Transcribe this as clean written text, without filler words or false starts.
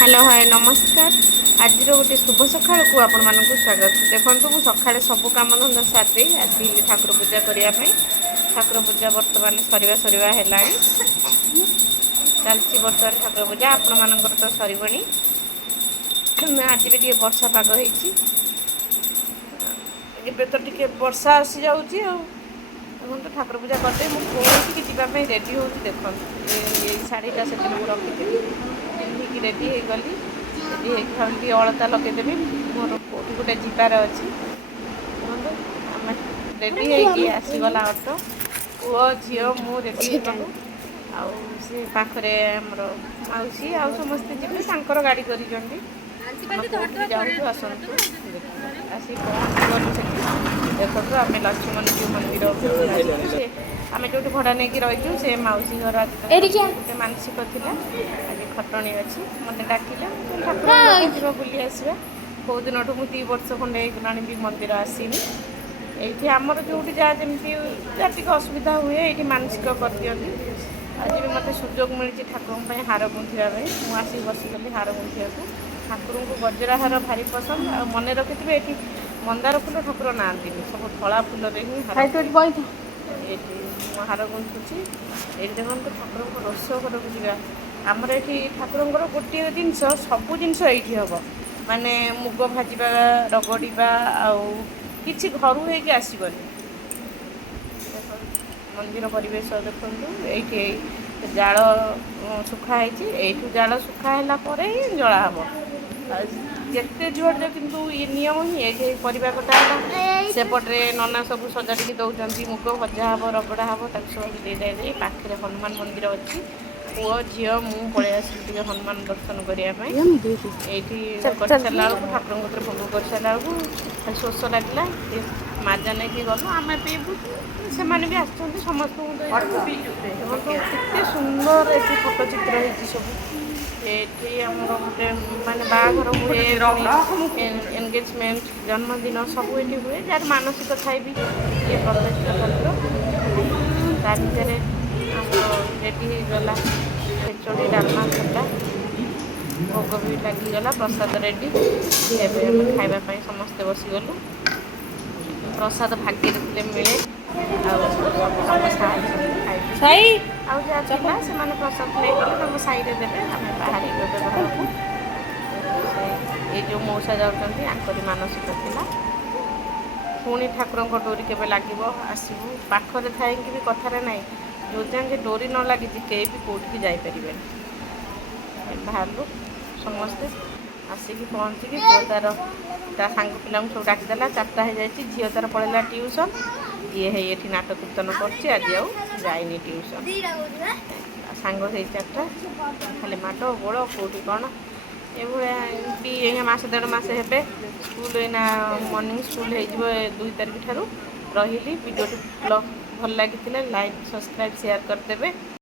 Hello hi नमस्कार। आज गोटे शुभ सका को आपण मानक स्वागत। देखो मुझे सका सब कम धंदा सारी आसिली ठाकुर पूजा करने। ठाकुर पूजा बर्तमान सरिया सरिया है चलती बर्तमान ठाकुर पूजा आपण मानकर तो सरबणी। आज भी टे वर्षा पाग होती तो टे वर्षा आसी जाऊँगी तो ठाकुर पूजा करदे मुझे जावाई रेडी हो देख शाढ़ीटा से रखी पिंधिकी रेडी हो गली रेडी भावी अलता लगेदेवी मोर कौटी गोटे जीवार अच्छी आम रेडी होगी आसीगला ऑटो पुओ झी मु रेडी कलु आे पाखे आमर मौसी आ समस्ते जी गाड़ी कर जाऊँ आसतु आसी पहुँची गलु से देखो आम लक्ष्मण जो मंदिर आम जो भड़ा नहीं रही से मौसी घर आज गोटे मानसिक थी आज खटणी अच्छी मत डाकिले ठाकुर बुली आसवा बहुत दिन मुझे 2 वर्ष खंडे भी मंदिर आसनी ये आमर जो जहाँ जमी टी असुविधा हुए ये मानसिक कर दिखती आज भी मत सुजोग मिली ठाकुर हार गुंथापी मुझे बसीगली हार गुंथा ठाकुर को गजरा हार भारी पसंद आ मन रखी ये मंदार फुल ठाकुर ना सब धला फुल हिं हार गुंथुची ये देखो ठाकुर को रोष घर को जा आमर ये ठाकुर गोटे जिनस सबू जिनस ये हम माने मुग भाजवा रगड़ा कि घर हो आसबनी मंदिर परिवेश देखो ये जाल सुखाई यू जाल सुखाला जला हम जिते जुआड़े किंतु ये नियम ही ये परिवा कटा सेपटे नना सब सजाड़ी दौरान मुग भजा हम रगड़ा हम सब दे पाखे हनुमान मंदिर अच्छी पुओ झी मु पलि आसली हनुमान दर्शन करने कर सारा ठाकुर भोग कर सारा खाली शोष लगे माजा नहीं गलु आम पीबू से भी आसते समस्त सुंदर ये फटोचित्र होती सब ये आम गोटे मानने बाहर हुए एनगेजमेंट जन्मदिन सब ये हुए जार मानसिक थाई भी ये प्रतिष्ठा भितर रेडी होगला खेचड़ी डालमा खटा भोग भी लगिगला प्रसाद रेडी खावाई समस्ते बसीगलु प्रसाद भाग्य देखते मिले आने प्रसाद नहीं गले साई देवे आम बाहर घर को ये जो मौसा जाती मानसिक था पुणी ठाकुर डोरी के लगे आसबू पाखरे थाई भी कथार ना जो जाए डोरी न लगी कहीं भी कौटी जापर बाहर समस्ते आसिक पहुँचिकी पुओ तार सांग पिला सब डाकीदेला 4टा हो जाए झील तार पलैला ट्यूशन ये है ये नाटक कीर्तन कर आज आईनी ट्यूशन सांग से 4टा खाली माट गोड़ कौटी कौन ये मास 1.5 मास हे स्कूल ना मॉर्निंग स्कूल हो 2 तारिख ठारू रही वीडियो भल लगी लाइक सब्सक्राइब शेयर करदे।